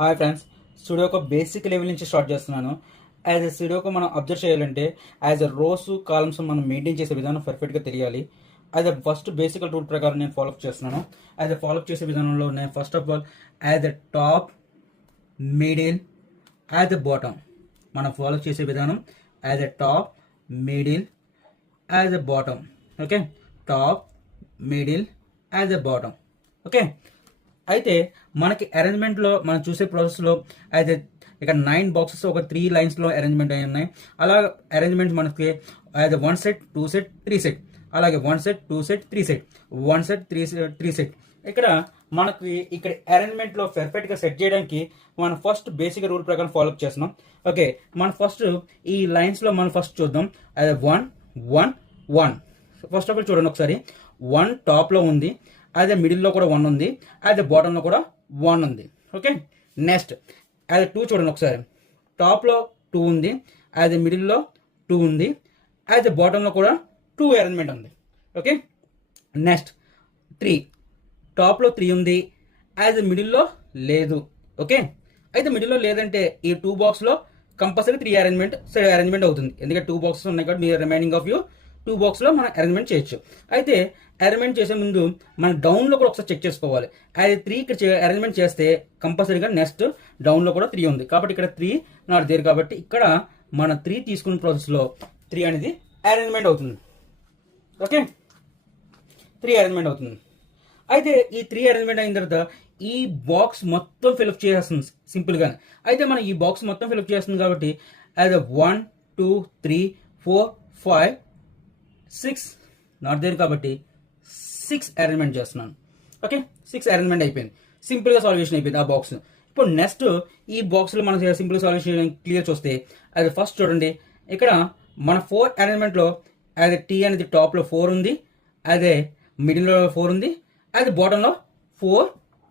Hi friends, స్టూడియోకి basic level నుంచి start చేస్తున్నాను. యాజ్ ఎ స్టూడియోకి మనం అబ్జర్వ్ చేయాలంటే యాజ్ ఎ రోస్ కాలమ్స్ మనం మెయింటైన్ చేసే విధానం పర్ఫెక్ట్గా తెలియాలి. As a first basic rule ప్రకారం నేను ఫాలోఅప్ చేస్తున్నాను. యాజ్ ఎ ఫాలోఅప్ చేసే విధానంలో నేను first of all as a top, middle, as a bottom మనం ఫాలో చేసే విధానం as a top, middle, as a bottom. Okay, top, middle, as a bottom. Okay, అయితే మనకి అరేంజ్మెంట్లో మనం చూసే ప్రాసెస్లో అయితే ఇక్కడ 9 బాక్సెస్ ఒక 3 లైన్స్లో అరేంజ్మెంట్ అయి ఉన్నాయి. అలా అరేంజ్మెంట్ మనకి యాజ్ 1 సెట్, 2 సెట్, 3 సెట్, అలాగే 1 set, 2 set, 3 set, 1 set, 3 set. ఇక్కడ మనకి ఇక్కడ అరేంజ్మెంట్లో పర్ఫెక్ట్గా సెట్ చేయడానికి మనం ఫస్ట్ బేసిక్ రూల్ ప్రకారం ఫాలోఅప్ చేస్తున్నాం. ఓకే, మనం ఫస్ట్ ఈ లైన్స్లో మనం ఫస్ట్ చూద్దాం. అదే 1 1 1. ఫస్ట్ ఆఫ్ ఆల్ చూడండి ఒకసారి, 1 టాప్లో ఉంది, అదే మిడిల్లో కూడా 1 ఉంది, అదే బాటంలో కూడా 1 ఉంది. ఓకే, నెక్స్ట్ అదే 2 చూడండి ఒకసారి, టాప్లో 2 ఉంది, అదే మిడిల్లో 2 ఉంది, అదే బాటంలో కూడా 2 అరేంజ్మెంట్ ఉంది. ఓకే, నెక్స్ట్ 3, టాప్లో 3 ఉంది, యాజ్ మిడిల్లో లేదు. ఓకే, అయితే మిడిల్లో లేదంటే ఈ 2 బాక్స్లో కంపల్సరీ 3 అరేంజ్మెంట్ అవుతుంది. ఎందుకంటే 2 బాక్సెస్ ఉన్నాయి కాబట్టి మీ రిమైనింగ్ ఆఫ్ యూ 2 బాక్స్లో మనం అరేంజ్మెంట్ చేయొచ్చు. అయితే అరేంజ్మెంట్ చేసే ముందు మనం డౌన్లో కూడా ఒకసారి చెక్ చేసుకోవాలి. అది 3 ఇక్కడ అరేంజ్మెంట్ చేస్తే కంపల్సరీగా నెక్స్ట్ డౌన్లో కూడా 3 ఉంది కాబట్టి ఇక్కడ 3 నాట్ దేర్ కాబట్టి ఇక్కడ మన 3 తీసుకున్న ప్రాసెస్లో 3 అనేది అరేంజ్మెంట్ అవుతుంది. ఓకే, 3 అరేంజ్మెంట్ అవుతుంది. అయితే ఈ 3 అరేంజ్మెంట్ అయిన తర్వాత ఈ బాక్స్ మొత్తం ఫిల్అప్ చేస్తుంది సింపుల్గా. అయితే మనం ఈ బాక్స్ మొత్తం ఫిల్అప్ చేస్తుంది కాబట్టి యాజ్ 1 2 3 4 5 6 నాట్ దేర్ కాబట్టి 6 అరేంజ్మెంట్ చేస్తున్నాను. ఓకే, 6 అరేంజ్మెంట్ అయిపోయింది, సింపుల్గా సాల్వేషన్ అయిపోయింది ఆ బాక్స్. ఇప్పుడు నెక్స్ట్ ఈ బాక్స్లో మనం సింపుల్గా సాల్వేషన్ క్లియర్ చూస్తే అది ఫస్ట్ చూడండి, ఇక్కడ మన 4 అరేంజ్మెంట్లో అదే టీ అనేది టాప్లో 4 ఉంది, అదే మిడిల్లో 4 ఉంది, అది బాటంలో 4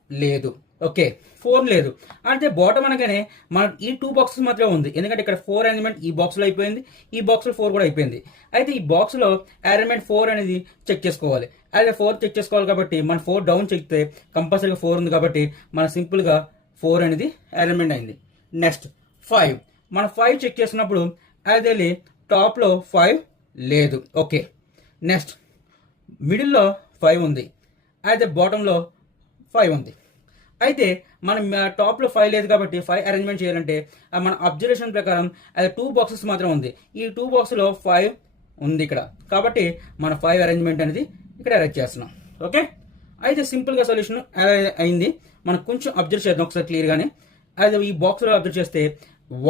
లేదు. ఓకే, 4 లేదు అంటే బాటమ్ అనగానే మన ఈ 2 బాక్సెస్ మాత్రమే ఉంది. ఎందుకంటే ఇక్కడ 4 అరేంజ్మెంట్ ఈ బాక్స్లో అయిపోయింది, ఈ బాక్స్లో 4 కూడా అయిపోయింది. అయితే ఈ బాక్స్లో అరేంజ్మెంట్ 4 అనేది చెక్ చేసుకోవాలి. అదే 4 చెక్ చేసుకోవాలి కాబట్టి మన 4 డౌన్ చెక్తే కంపల్సరీగా 4 ఉంది కాబట్టి మన సింపుల్గా 4 అనేది అరేంజ్మెంట్ అయింది. నెక్స్ట్ 5, మన 5 చెక్ చేసినప్పుడు అదే టాప్లో 5 లేదు. ఓకే, నెక్స్ట్ మిడిల్లో 5 ఉంది, అయితే బాటంలో 5 ఉంది. అయితే మనం టాప్లో 5 లేదు కాబట్టి 5 అరేంజ్మెంట్ చేయాలంటే మన అబ్జర్వేషన్ ప్రకారం అది 2 బాక్సెస్ మాత్రం ఉంది. ఈ 2 బాక్స్లో 5 ఉంది ఇక్కడ కాబట్టి మన 5 అరేంజ్మెంట్ అనేది ఇక్కడ అరేంజ్ చేస్తున్నాం. ఓకే, అయితే సింపుల్గా సొల్యూషన్ అయింది. మనం కొంచెం అబ్జర్వ్ చేద్దాం ఒకసారి క్లియర్గానే. అది ఈ బాక్స్లో అబ్జర్వ్ చేస్తే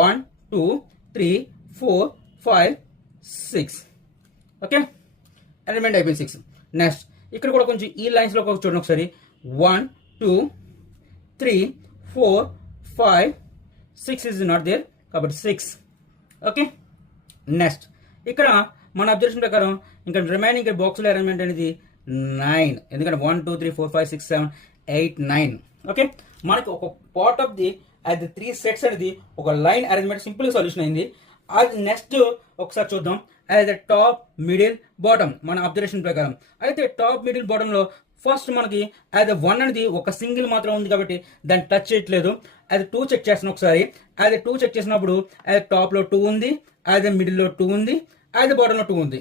1 2 3 4 5 6. ఓకే, అరేంజ్మెంట్ అయిపోయింది 6. నెక్స్ట్ ఇక్కడ కూడా కొంచెం ఈ లైన్స్లో చూడండి ఒకసారి, 1 2 3 4 5 6 ఇస్ నాట్ దేర్ కాబట్టి 6. ఓకే, నెక్స్ట్ ఇక్కడ మన అబ్జర్వేషన్ ప్రకారం ఇంకా రిమైనింగ్ బాక్స్లో అరేంజ్మెంట్ అనేది 9. ఎందుకంటే 1 2 3 4 5 6 7 8 9. ఓకే, మనకి ఒక పార్ట్ ఆఫ్ ది అది 3 సెట్స్ అనేది ఒక లైన్ అరేంజ్మెంట్ సింపుల్ సొల్యూషన్ అయింది. అది నెక్స్ట్ ఒకసారి చూద్దాం. అయితే టాప్, మిడిల్, బాటమ్ మన అబ్జర్వేషన్ ప్రకారం అయితే టాప్, మిడిల్, బాటంలో ఫస్ట్ మనకి అది 1 అనేది ఒక సింగిల్ మాత్రం ఉంది కాబట్టి దాన్ని టచ్ చేయట్లేదు. అది 2 చెక్ చేస్తున్నాం ఒకసారి. అది 2 చెక్ చేసినప్పుడు అది టాప్లో 2 ఉంది, అదే మిడిల్లో 2 ఉంది, అది బాటంలో 2 ఉంది.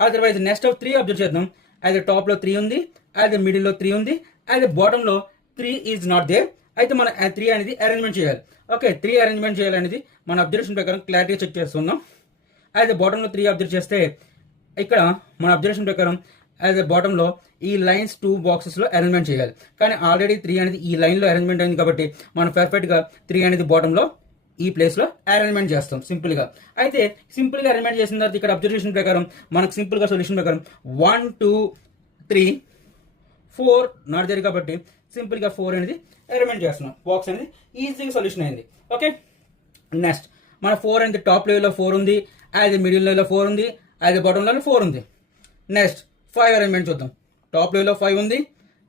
అదర్వైజ్ నెక్స్ట్ 3 అబ్జర్వ్ చేద్దాం. అది టాప్లో 3 ఉంది, అది మిడిల్లో 3 ఉంది, అది బాటంలో 3 ఈజ్ నాట్ దేర్. అయితే మనం 3 అనేది అరేంజ్మెంట్ చేయాలి. ఓకే, 3 అరేంజ్మెంట్ చేయాలనేది మన అబ్జర్వేషన్ ప్రకారం క్లారిటీగా చెక్ చేస్తున్నాం. అయితే బాటంలో 3 అబ్జర్వ్ చేస్తే ఇక్కడ మన అబ్జర్వేషన్ ప్రకారం యాజ్ ఎ బాటంలో ఈ లైన్స్ 2 బాక్సెస్లో అరేంజ్మెంట్ చేయాలి. కానీ ఆల్రెడీ 3 అనేది ఈ లైన్లో అరేంజ్మెంట్ అయింది కాబట్టి మనం పర్ఫెక్ట్గా 3 అనేది బాటంలో ఈ ప్లేస్లో అరేంజ్మెంట్ చేస్తాం సింపుల్గా. అయితే సింపుల్గా అరేంజ్మెంట్ చేసిన తర్వాత ఇక్కడ అబ్జర్వేషన్ ప్రకారం మనకు సింపుల్గా సొల్యూషన్ ప్రకారం 1 2 3 4 నాట్ దేర్ కాబట్టి సింపుల్గా 4 అనేది అరేంజ్మెంట్ చేస్తున్నాం. బాక్స్ అనేది ఈజీగా సొల్యూషన్ అయింది. ఓకే, నెక్స్ట్ మన 4 అనేది టాప్ లెవెల్లో 4 ఉంది, అది మిడిల్ లెవెల్లో 4 ఉంది, అది బాటమ్ లెవెల్లో 4 ఉంది. నెక్స్ట్ 5 అరేంజ్మెంట్ చూద్దాం. టాప్ లెవెల్లో 5 ఉంది,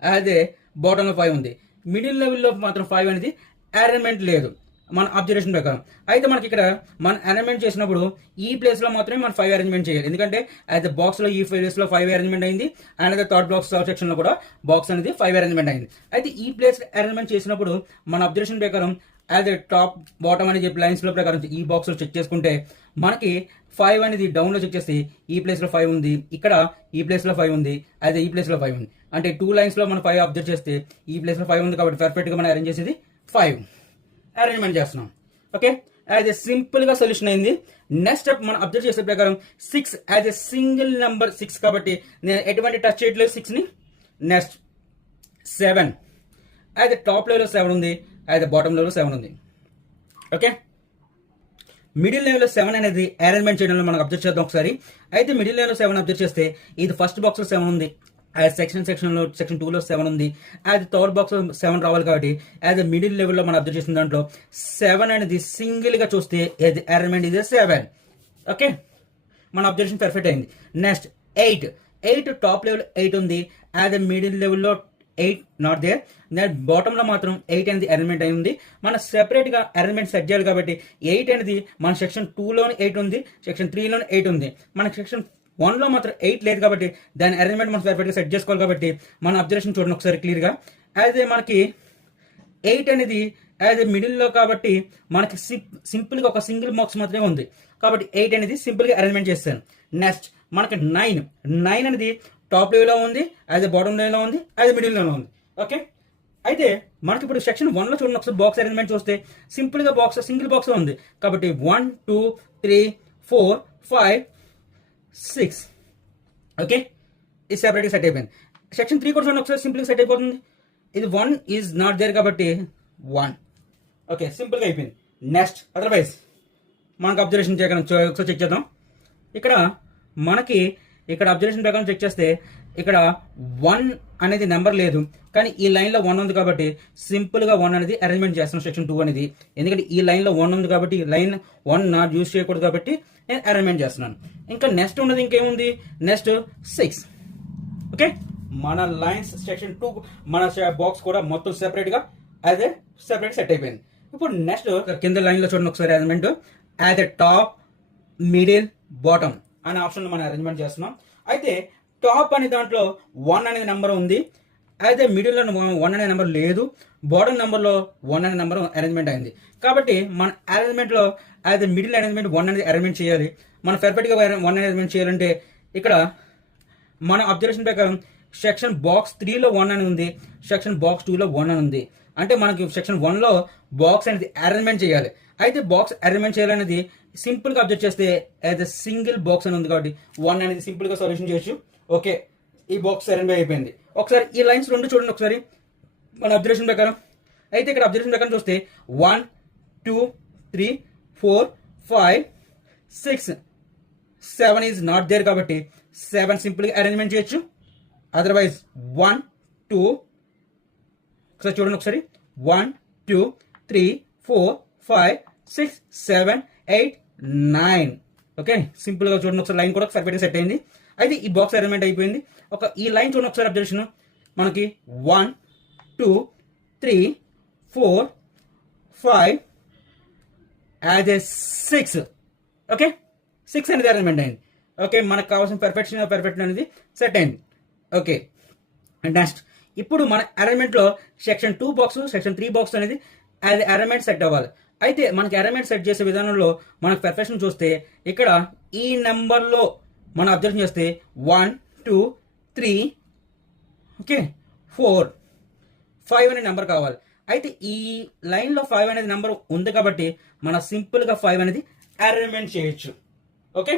అదే బాటంలో 5 ఉంది, మిడిల్ లెవెల్లో మాత్రం 5 అనేది అరేంజ్మెంట్ లేదు మన అబ్జర్వేషన్ ప్రకారం. అయితే మనకి ఇక్కడ మనం అరేంజ్మెంట్ చేసినప్పుడు ఈ ప్లేస్లో మాత్రమే మనం 5 అరేంజ్మెంట్ చేయాలి. ఎందుకంటే అయితే బాక్స్లో ఈ ప్లేస్లో 5 అరేంజ్మెంట్ అయింది, అండ్ థర్డ్ బాక్స్ సెక్షన్లో కూడా బాక్స్ అనేది 5 అరేంజ్మెంట్ అయింది. అయితే ఈ ప్లేస్ అరేంజ్మెంట్ చేసినప్పుడు మన అబ్జర్వేషన్ ప్రకారం యాజ్ ఎ టాప్ బాటమ్ అని చెప్పి లైన్స్ లో ప్రకారం ఈ బాక్స్ లో చెక్ చేసుకుంటే మనకి 5 అనేది డౌన్ లో చెక్ చేస్తే ఈ ప్లేస్ లో 5 ఉంది, ఇక్కడ ఈ ప్లేస్ లో 5 ఉంది, అదే ఈ ప్లేస్ లో 5 ఉంది. అంటే 2 లైన్స్ లో మనం 5 అబ్జర్వ్ చేస్తే ఈ ప్లేస్ లో 5 ఉంది కాబట్టి పర్ఫెక్ట్ గా మనం అరేంజ్ చేసేది 5 అరేంజ్మెంట్ చేస్తున్నాం. ఓకే, యాజ్ ఎ సింపుల్ గా సొల్యూషన్ అయింది. నెక్స్ట్ స్టెప్ మనం అబ్జర్వ్ చేసే ప్రకారం 6 యాజ్ ఎ సింగిల్ నెంబర్ 6 కాబట్టి నేను ఎటువంటి టచ్ చేయట్లేదు 6 ని. Next 7 as a top level 7 ఉంది, యాజ్ ఎ బాటమ్ లెవెల్ 7 ఉంది. ఓకే, మిడిల్ లెవెల్ 7 అనేది అరేంజ్మెంట్ చేయడంలో మనం అబ్జర్వ్ చేద్దాం ఒకసారి. అయితే మిడిల్ లెవెల్ 7 అబ్జర్వ్ చేస్తే ఇది ఫస్ట్ బాక్స్ లో 7 ఉంది, యాజ్ సెక్షన్ 2 లో 7 ఉంది, యాజ్ థర్డ్ బాక్స్ 7 రావాలి కాబట్టి యాజ్ మిడిల్ లెవెల్ లో మనం అబ్జర్వ్ చేసిన దాంట్లో 7 అనేది సింగిల్ గా చూస్తే అరేంజ్మెంట్ ఇది 7. ఓకే, మన అబ్జర్వేషన్ పర్ఫెక్ట్ అయింది. నెక్స్ట్ 8 టాప్ లెవెల్ 8 ఉంది, యాజ్ మిడిల్ లెవెల్లో 8 నాట్ దేర్. బాటమ్ లో మాత్రం 8 అనేది అరేంజ్మెంట్ అయి ఉంది. మనం సెపరేట్ గా అరేంజ్మెంట్ సెట్ చేయాలి కాబట్టి 8 అనేది మన సెక్షన్ 2 లోని 8 ఉంది, సెక్షన్ 3 లోని 8 ఉంది. మన సెక్షన్ 1 లో మాత్రం 8 లేదు కాబట్టి దాని అరేంజ్మెంట్ మనం పర్ఫెక్ట్ గా సెట్ చేసుకోవాలి. కాబట్టి మన అబ్జర్వేషన్ చూడండి ఒకసారి క్లియర్ గా. యాజ్ మనకి 8 అనేది యాజ్ మిడిల్ లో కాబట్టి మనకి సింపుల్ గా ఒక సింగిల్ బాక్స్ మాత్రమే ఉంది కాబట్టి 8 అనేది సింపుల్ గా అరేంజ్మెంట్ చేస్తాను. నెక్స్ట్ మనకి 9 అనేది టాప్ లెవెల్ లో ఉంది, యాజ్ బాటమ్ లెవెల్ లో ఉంది, యాజ్ మిడిల్ లో ఉంది. ఓకే, అయితే మనకి ఇప్పుడు సెక్షన్ 1 లో చూడండి ఒకసారి బాక్స్ అరేంజ్మెంట్ చూస్తే సింపుల్ గా బాక్స్ సింగిల్ బాక్స్ లో ఉంది కాబట్టి 1 2 3 4 5 6. ఓకే, ఇది సెపరేట్ గా సెట్ అయిపోయింది. సెక్షన్ 3 కూడా చూడండి ఒకసారి సింపుల్ గా సెట్ అయిపోతుంది. ఇది 1 ఈజ్ నాట్ దేర్ కాబట్టి 1. ఓకే, సింపుల్ గా అయిపోయింది. నెక్స్ట్ అదర్వైజ్ మనకు అబ్జర్వేషన్ చేయగలం ఒకసారి చెక్ చేద్దాం. మనకి ఇక్కడ అబ్జర్వేషన్ ప్రకారం చెక్ చేస్తే ఇక్కడ 1 అనేది నెంబర్ లేదు, కానీ ఈ లైన్ లో 1 ఉంది కాబట్టి సింపుల్ గా 1 అనేది అరేంజ్మెంట్ చేస్తున్నాం సెక్షన్ 2 అనేది. ఎందుకంటే ఈ లైన్ లో 1 ఉంది కాబట్టి లైన్ 1 నాట్ యూజ్ చేయకూడదు కాబట్టి నేను అరేంజ్మెంట్ చేస్తున్నాను. ఇంకా నెక్స్ట్ ఉన్నది ఇంకేముంది, నెక్స్ట్ 6. ఓకే, మన లైన్స్ సెక్షన్ 2 మన బాక్స్ కూడా మొత్తం సెపరేట్ గా యాజ్ ఏ సెపరేట్ సెట్ అయిపోయింది. ఇప్పుడు నెక్స్ట్ కింద లైన్ లో చూడండి ఒకసారి arrangement as a top middle bottom అనే ఆప్షన్ మనం అరేంజ్మెంట్ చేస్తున్నాం. అయితే టాప్ అనే దాంట్లో 1 అనే నెంబర్ ఉంది, అయితే మిడిల్ లో 1 అనే నెంబర్ లేదు, బాటమ్ నెంబర్ లో 1 అనే నెంబర్ అరేంజ్మెంట్ అయింది. కాబట్టి మన అరేంజ్మెంట్ లో యాజ్ మిడిల్ అరేంజ్మెంట్ 1 అనేది అరేంజ్మెంట్ చేయాలి. మనం పర్ఫెక్ట్ గా 1 అరేంజ్మెంట్ చేయాలంటే ఇక్కడ మన అబ్జర్వేషన్ ప్రకారం సెక్షన్ బాక్స్ 3 లో 1 అని ఉంది, సెక్షన్ బాక్స్ 2 లో 1 అని ఉంది. అంటే మనకి సెక్షన్ 1 లో బాక్స్ అనేది అరేంజ్మెంట్ చేయాలి. అయితే బాక్స్ అరేంజ్మెంట్ చేయాలనేది సింపుల్ గా అబ్జర్వ్ చేస్తే యాజ్ ఎ సింగిల్ బాక్స్ అని ఉంది కాబట్టి 1 అనేది సింపుల్ గా సొల్యూషన్ చేయొచ్చు. ఓకే, ఈ బాక్స్ అరేంజ్ అయిపోయింది. ఒకసారి ఈ లైన్స్ రెండు చూడండి ఒకసారి మన అబ్జర్వేషన్ ప్రకారం. అయితే ఇక్కడ అబ్జర్వేషన్ ప్రకారం చూస్తే 1 2 3 4 5 6 7 ఈజ్ నాట్ దేర్ కాబట్టి 7 సింపుల్ గా అరేంజ్మెంట్ చేయొచ్చు. అదర్వైజ్ 1 2 ఒకసారి చూడండి ఒకసారి 1 2 3 4 5 6 7 8 9. ఓకే, సింపుల్ గా చూడండి ఒకసారి లైన్ కూడా పర్ఫెక్ట్ సెట్ అయింది. అయితే ఈ బాక్స్ అరేంజ్మెంట్ అయిపోయింది. ఈ లైన్ చూడండి ఒకసారి అబ్జర్వేషన్ మనకి 1 2 3 4 5 యాజ్ ఎ 6. ఓకే, 6 అనేది అరేంజ్మెంట్ అయింది. ఓకే, మనకు కావాల్సిన పర్ఫెక్షన్ అనేది సెట్ అయింది. ఓకే, నెక్స్ట్ ఇప్పుడు మన అరేంజ్మెంట్ లో సెక్షన్ 2 బాక్స్ సెక్షన్ 3 బాక్స్ అనేది యాజ్ అరేంజ్మెంట్ సెట్ అవ్వాలి. అయితే మనకి అరేంజ్మెంట్ సెట్ చేసే విధానంలో మనకు పర్ఫెక్షన్ చూస్తే ఇక్కడ ఈ నెంబర్ లో మనం అబ్జర్వ్ చేస్తే 1 2 3 ఓకే 4 5 అనే నెంబర్ కావాలి. అయితే ఈ లైన్ లో 5 అనేది నెంబర్ ఉంది కాబట్టి మనం సింపుల్ గా 5 అనేది అరేంజ్మెంట్ చేయొచ్చు. ఓకే,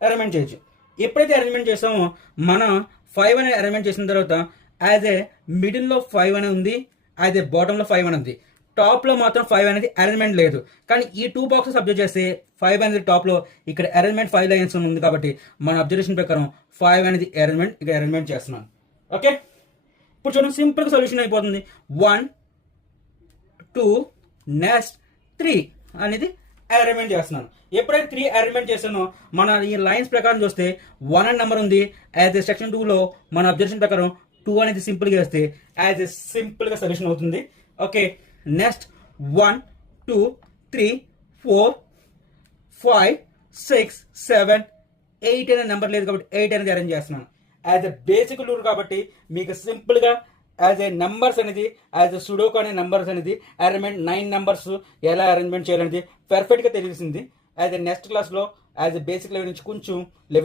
అరేంజ్మెంట్ చేయొచ్చు. ఎప్పుడైతే అరేంజ్మెంట్ చేస్తామో మనం 5 అనేది అరేంజ్మెంట్ చేసిన తర్వాత యాజ్ ఏ మిడిల్ లో 5 అనేది ఉంది, యాజ్ ఏ బాటమ్ లో 5 అనేది ఉంది. టాప్ లో మాత్రం 5 అనేది అరేంజ్మెంట్ లేదు, కానీ ఈ 2 బాక్సెస్ అబ్జర్వ్ చేస్తే 5 అనేది టాప్ లో, ఇక్కడ అరేంజ్మెంట్ 5 లైన్స్ ఉంది కాబట్టి మన అబ్జర్వేషన్ ప్రకారం 5 అనేది అరేంజ్మెంట్ చేస్తున్నాను. ఓకే, ఇప్పుడు చూడండి సింపుల్ గా సొల్యూషన్ అయిపోతుంది. 1 2 నెక్స్ట్ 3 అనేది అరేంజ్మెంట్ చేస్తున్నాను. ఎప్పుడైతే 3 అరేంజ్మెంట్ చేస్తానో మన ఈ లైన్స్ ప్రకారం చూస్తే 1 అనే నెంబర్ ఉంది, యాజ్ ఏ సెక్షన్ 2 లో మన అబ్జర్వేషన్ ప్రకారం 2 అనేది సింపుల్ గా వేస్తే యాజ్ ఏ సింపుల్ గా సొల్యూషన్ అవుతుంది. ఓకే, నెక్స్ట్ 1 2 3 4 5 6 7 8 అనే నెంబర్ లేదు కాబట్టి 8 అనేది అరేంజ్ చేస్తున్నాను. యాజ్ ఎ బేసిక్ రూల్ కాబట్టి మీకు సింపుల్ గా యాజ్ ఏ నెంబర్స్ అనేది యాజ్ ఎ సుడోకు అనే నెంబర్స్ అనేది అరేంజ్మెంట్ 9 నెంబర్స్ ఎలా అరేంజ్మెంట్ చేయాలనేది పర్ఫెక్ట్గా తెలిసింది. యాజ్ ఎ నెక్స్ట్ క్లాస్లో యాజ్ ఎ బేసిక్ లెవెల్ నుంచి కొంచెం లెవెల్